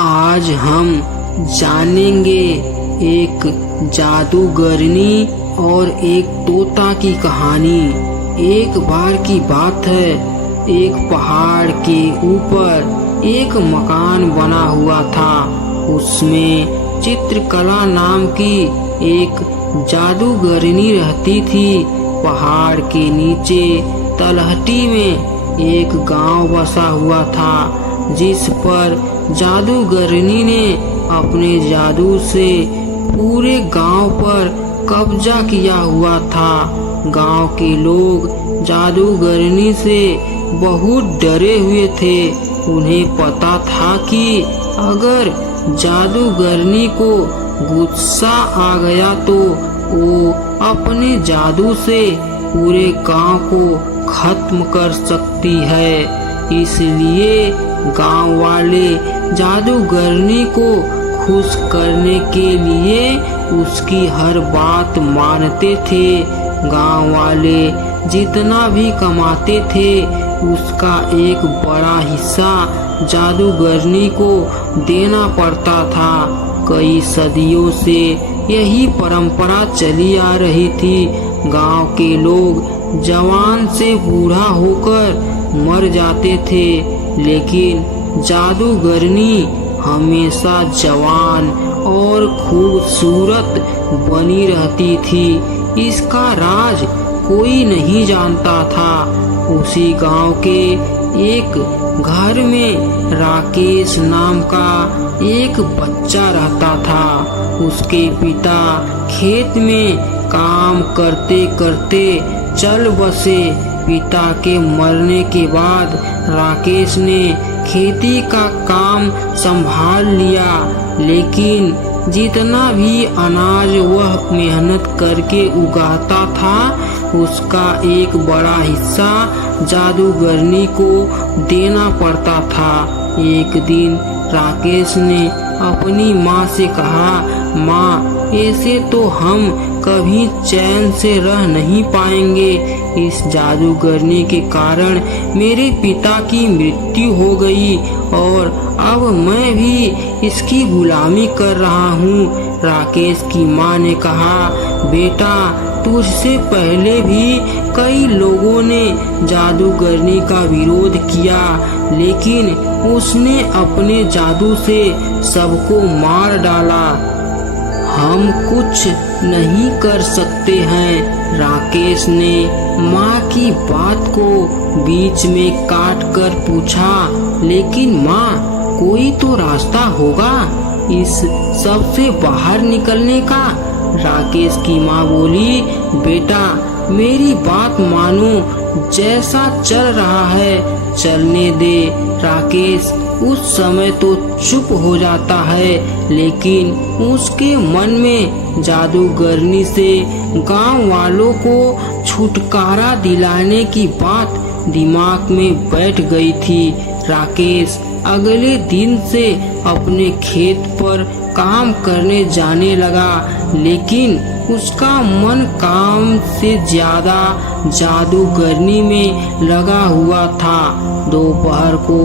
आज हम जानेंगे एक जादूगरनी और एक तोता की कहानी। एक बार की बात है, एक पहाड़ के ऊपर एक मकान बना हुआ था। उसमें चित्रकला नाम की एक जादूगरनी रहती थी। पहाड़ के नीचे तलहटी में एक गांव बसा हुआ था, जिस पर जादूगरनी ने अपने जादू से पूरे गांव पर कब्जा किया हुआ था। गांव के लोग जादूगरनी से बहुत डरे हुए थे। उन्हें पता था कि अगर जादूगरनी को गुस्सा आ गया तो वो अपने जादू से पूरे गांव को खत्म कर सकती है। इसलिए गांव वाले जादूगरनी को खुश करने के लिए उसकी हर बात मानते थे। गांव वाले जितना भी कमाते थे उसका एक बड़ा हिस्सा जादूगरनी को देना पड़ता था। कई सदियों से यही परंपरा चली आ रही थी। गांव के लोग जवान से बूढ़ा होकर मर जाते थे, लेकिन जादूगरनी हमेशा जवान और खूबसूरत बनी रहती थी। इसका राज कोई नहीं जानता था। उसी गांव के एक घर में राकेश नाम का एक बच्चा रहता था। उसके पिता खेत में काम करते करते चल बसे। पिता के मरने के बाद राकेश ने खेती का काम संभाल लिया, लेकिन जितना भी अनाज वह मेहनत करके उगाता था उसका एक बड़ा हिस्सा जादूगरनी को देना पड़ता था। एक दिन राकेश ने अपनी माँ से कहा, माँ, ऐसे तो हम कभी चैन से रह नहीं पाएंगे। इस जादूगरनी के कारण मेरे पिता की मृत्यु हो गई और अब मैं भी इसकी गुलामी कर रहा हूँ। राकेश की माँ ने कहा, बेटा, तुझसे पहले भी कई लोगों ने जादूगरनी का विरोध किया, लेकिन उसने अपने जादू से सबको मार डाला। हम कुछ नहीं कर सकते हैं। राकेश ने माँ की बात को बीच में काट कर पूछा, लेकिन माँ, कोई तो रास्ता होगा इस सब से बाहर निकलने का। राकेश की माँ बोली, बेटा, मेरी बात मानो, जैसा चल रहा है चलने दे। राकेश उस समय तो चुप हो जाता है, लेकिन उसके मन में जादूगरनी से गांव वालों को छुटकारा दिलाने की बात दिमाग में बैठ गई थी। राकेश अगले दिन से अपने खेत पर काम करने जाने लगा, लेकिन उसका मन काम से ज्यादा जादूगरनी में लगा हुआ था। दोपहर को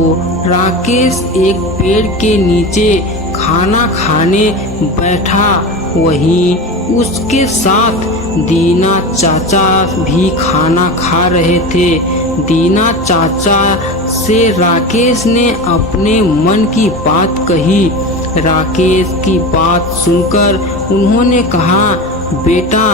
राकेश एक पेड़ के नीचे खाना खाने बैठा। वहीं उसके साथ दीना चाचा भी खाना खा रहे थे। दीना चाचा से राकेश ने अपने मन की बात कही। राकेश की बात सुनकर उन्होंने कहा, बेटा,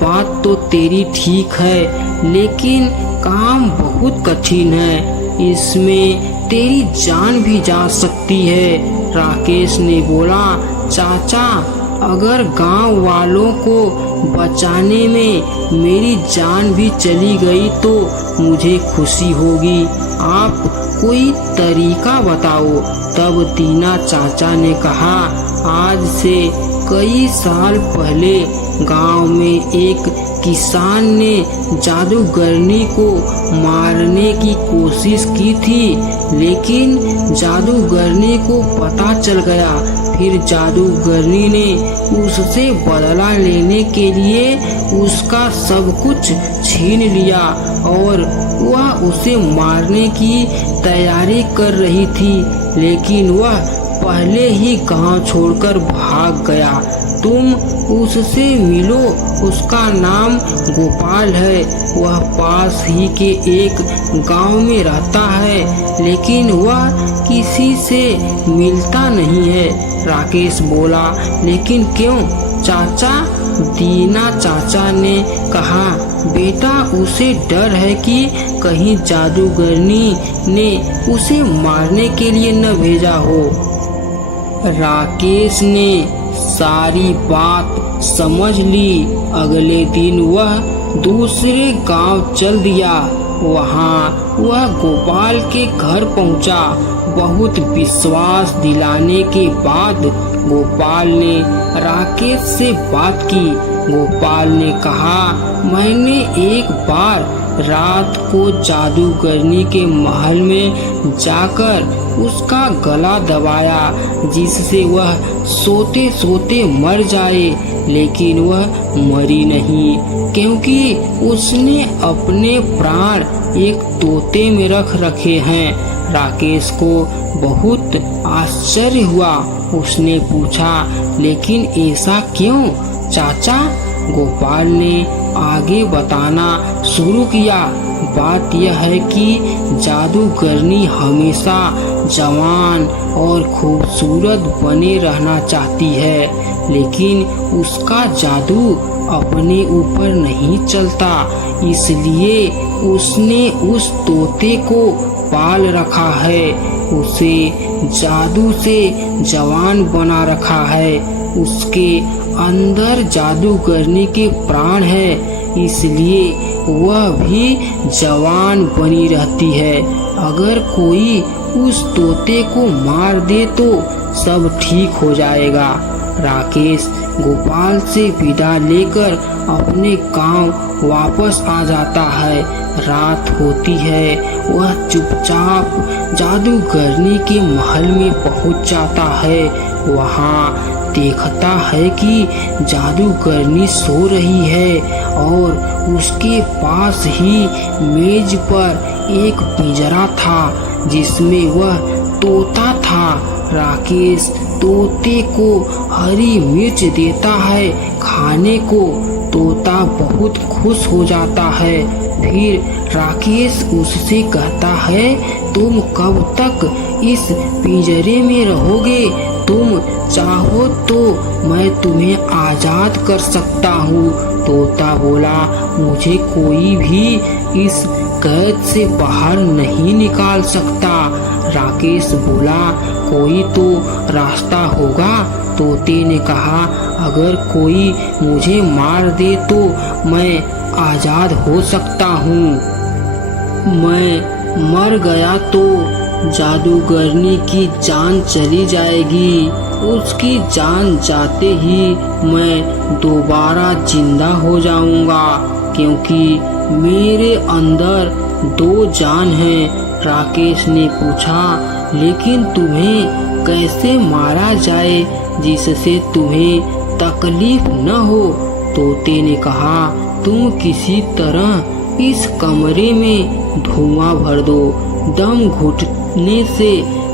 बात तो तेरी ठीक है, लेकिन काम बहुत कठिन है। इसमें तेरी जान भी जा सकती है। राकेश ने बोला, चाचा, अगर गांव वालों को बचाने में मेरी जान भी चली गई तो मुझे खुशी होगी। आप कोई तरीका बताओ। तब दीना चाचा ने कहा, आज से कई साल पहले गांव में एक किसान ने जादूगरनी को मारने की कोशिश की थी, लेकिन जादूगरनी को पता चल गया। फिर जादूगरनी ने उससे बदला लेने के लिए उसका सब कुछ छीन लिया और वह उसे मारने की तैयारी कर रही थी, लेकिन वह पहले ही गांव छोड़कर भाग गया। तुम उससे मिलो, उसका नाम गोपाल है। वह पास ही के एक गांव में रहता है, लेकिन वह किसी से मिलता नहीं है। राकेश बोला, लेकिन क्यों चाचा? दीना चाचा ने कहा, बेटा उसे डर है कि कहीं जादूगरनी ने उसे मारने के लिए न भेजा हो। राकेश ने सारी बात समझ ली। अगले दिन वह दूसरे गांव चल दिया। वहां वह गोपाल के घर पहुंचा। बहुत विश्वास दिलाने के बाद गोपाल ने राकेश से बात की। गोपाल ने कहा, मैंने एक बार रात को जादूगरनी के महल में जाकर उसका गला दबाया, जिससे वह सोते सोते मर जाए, लेकिन वह मरी नहीं, क्योंकि उसने अपने प्राण एक तोते में रख रखे हैं। राकेश को बहुत आश्चर्य हुआ। उसने पूछा, लेकिन ऐसा क्यों चाचा? गोपाल ने आगे बताना शुरू किया। बात यह है कि जादूगरनी हमेशा जवान और खूबसूरत बने रहना चाहती है, लेकिन उसका जादू अपने ऊपर नहीं चलता, इसलिए उसने उस तोते को पाल रखा है। उसे जादू से जवान बना रखा है। उसके अंदर जादूगरनी के प्राण है, इसलिए वह भी जवान बनी रहती है। अगर कोई उस तोते को मार दे तो सब ठीक हो जाएगा। राकेश गोपाल से विदा लेकर अपने गांव वापस आ जाता है। रात होती है। वह चुपचाप जादूगरनी के महल में पहुंच जाता है। वहां देखता है कि जादूगरनी सो रही है और उसके पास ही मेज पर एक पिंजरा था, जिसमें वह तोता था। राकेश तोते को हरी मिर्च देता है खाने को। तोता बहुत खुश हो जाता है। फिर राकेश उससे कहता है, तुम कब तक इस पिंजरे में रहोगे? तुम चाहो तो मैं तुम्हें आजाद कर सकता हूँ। तोता बोला, मुझे कोई भी इस कैद से बाहर नहीं निकाल सकता। राकेश बोला, कोई तो रास्ता होगा। तोते ने कहा, अगर कोई मुझे मार दे तो मैं आजाद हो सकता हूँ। मैं मर गया तो जादूगरनी की जान चली जाएगी। उसकी जान जाते ही मैं दोबारा जिंदा हो जाऊंगा, क्योंकि मेरे अंदर 2 जान है। राकेश ने पूछा, लेकिन तुम्हें कैसे मारा जाए जिससे तुम्हें तकलीफ न हो? तोते ने कहा, तुम किसी तरह इस कमरे में धुआं भर दो। दम घुटने से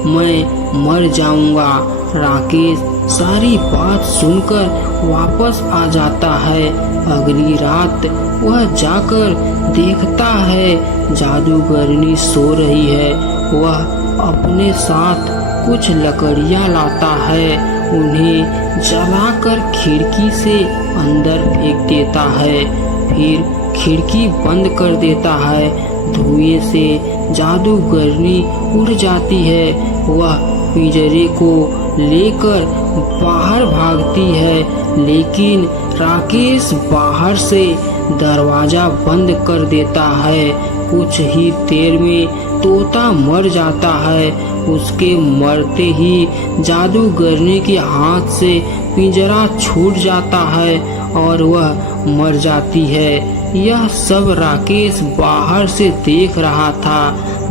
मैं मर जाऊंगा। राकेश सारी बात सुनकर वापस आ जाता है। अगली रात वह जाकर देखता है जादूगरनी सो रही है। वह अपने साथ कुछ लकड़ियां लाता है, उन्हें जलाकर खिड़की से अंदर फेंक देता है, फिर खिड़की बंद कर देता है। धुएं से जादूगरनी उड़ जाती है। वह पिंजरे को लेकर बाहर भागती है, लेकिन राकेश बाहर से दरवाजा बंद कर देता है। कुछ ही देर में तोता मर जाता है। उसके मरते ही जादूगरनी के हाथ से पिंजरा छूट जाता है और वह मर जाती है। यह सब राकेश बाहर से देख रहा था।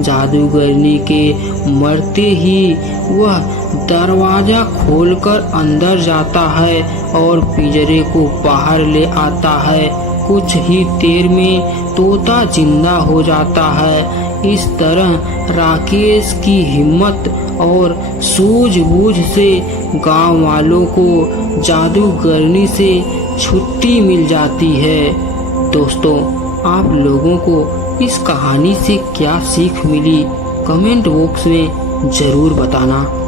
जादूगरनी के मरते ही वह दरवाजा खोलकर अंदर जाता है और पिंजरे को बाहर ले आता है। कुछ ही देर में तोता जिंदा हो जाता है। इस तरह राकेश की हिम्मत और सूझबूझ से गांव वालों को जादूगरनी से छुट्टी मिल जाती है। दोस्तों, आप लोगों को इस कहानी से क्या सीख मिली, कमेंट बॉक्स में जरूर बताना।